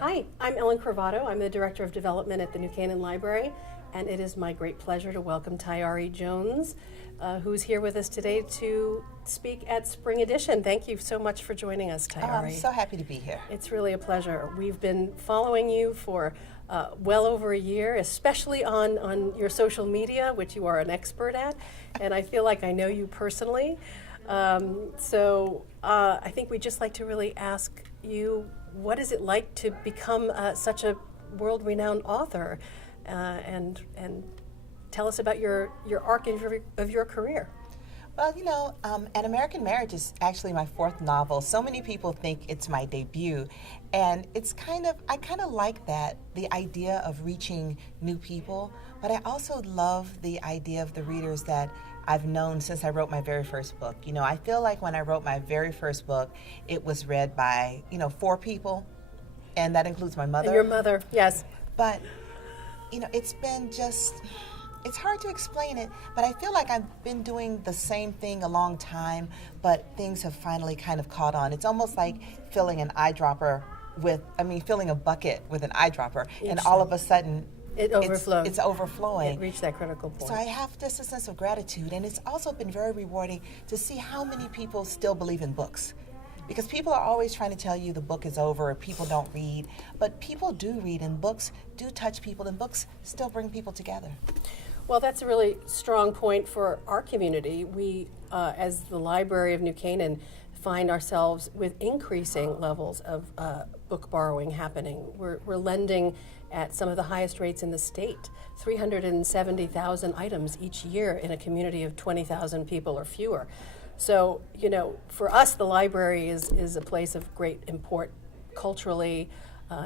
Hi, I'm Ellen Cravotto. I'm the Director of Development at the New Canaan Library, and it is my great pleasure to welcome Tayari Jones, who's here with us today to speak at Spring Edition. Thank you so much for joining us, Tayari. I'm so happy to be here. It's really a pleasure. We've been following you for well over a year, especially on your social media, which you are an expert at, and I feel like I know you personally. So I think we'd just like to really ask you, what is it like to become such a world-renowned author, and tell us about your arc of your career. Well, you know, An American Marriage is actually my fourth novel. So many people think it's my debut, and I kind of like that, the idea of reaching new people, but I also love the idea of the readers that I've known since I wrote my very first book. You know, I feel like when I wrote my very first book, it was read by, 4 people, and that includes my mother. And your mother, yes. But, it's been it's hard to explain it, but I feel like I've been doing the same thing a long time, but things have finally kind of caught on. It's almost like filling a bucket with an eyedropper, and all of a sudden, it overflows. It's overflowing. It reached that critical point. So I have just a sense of gratitude, and it's also been very rewarding to see how many people still believe in books. Because people are always trying to tell you the book is over or people don't read, but people do read, and books do touch people, and books still bring people together. Well, that's a really strong point for our community. We, as the Library of New Canaan, find ourselves with increasing levels of book borrowing happening. We're lending at some of the highest rates in the state, 370,000 items each year in a community of 20,000 people or fewer. So, for us, the library is a place of great import culturally.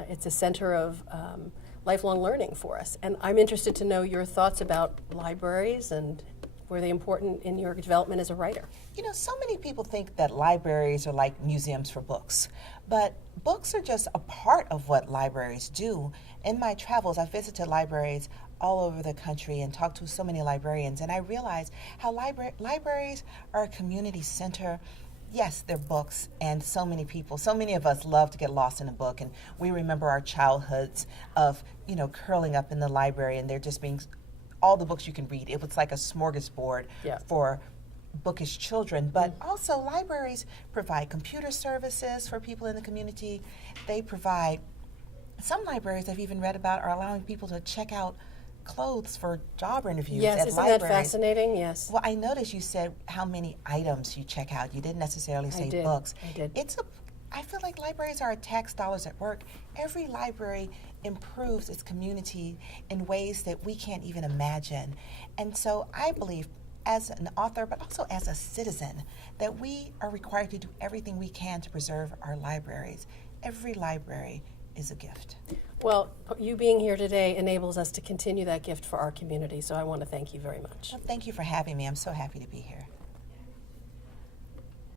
It's a center of lifelong learning for us. And I'm interested to know your thoughts about libraries, and were they important in your development as a writer? So many people think that libraries are like museums for books, but books are just a part of what libraries do. In my travels, I visited libraries all over the country and talked to so many librarians, and I realized how libraries are a community center. Yes, they're books, and so many of us love to get lost in a book, and we remember our childhoods of, curling up in the library and there just being all the books you can read. It was like a smorgasbord for bookish children, but also libraries provide computer services for people in the community. Some libraries I've even read about are allowing people to check out clothes for job interviews at isn't libraries. that fascinating? Yes. Well, I noticed you said how many items you check out. You didn't necessarily say books. I did. I feel like libraries are tax dollars at work. Every library improves its community in ways that we can't even imagine. And so I believe, as an author, but also as a citizen, that we are required to do everything we can to preserve our libraries. Every library is a gift. Well, you being here today enables us to continue that gift for our community, so I want to thank you very much. Well, thank you for having me. I'm so happy to be here.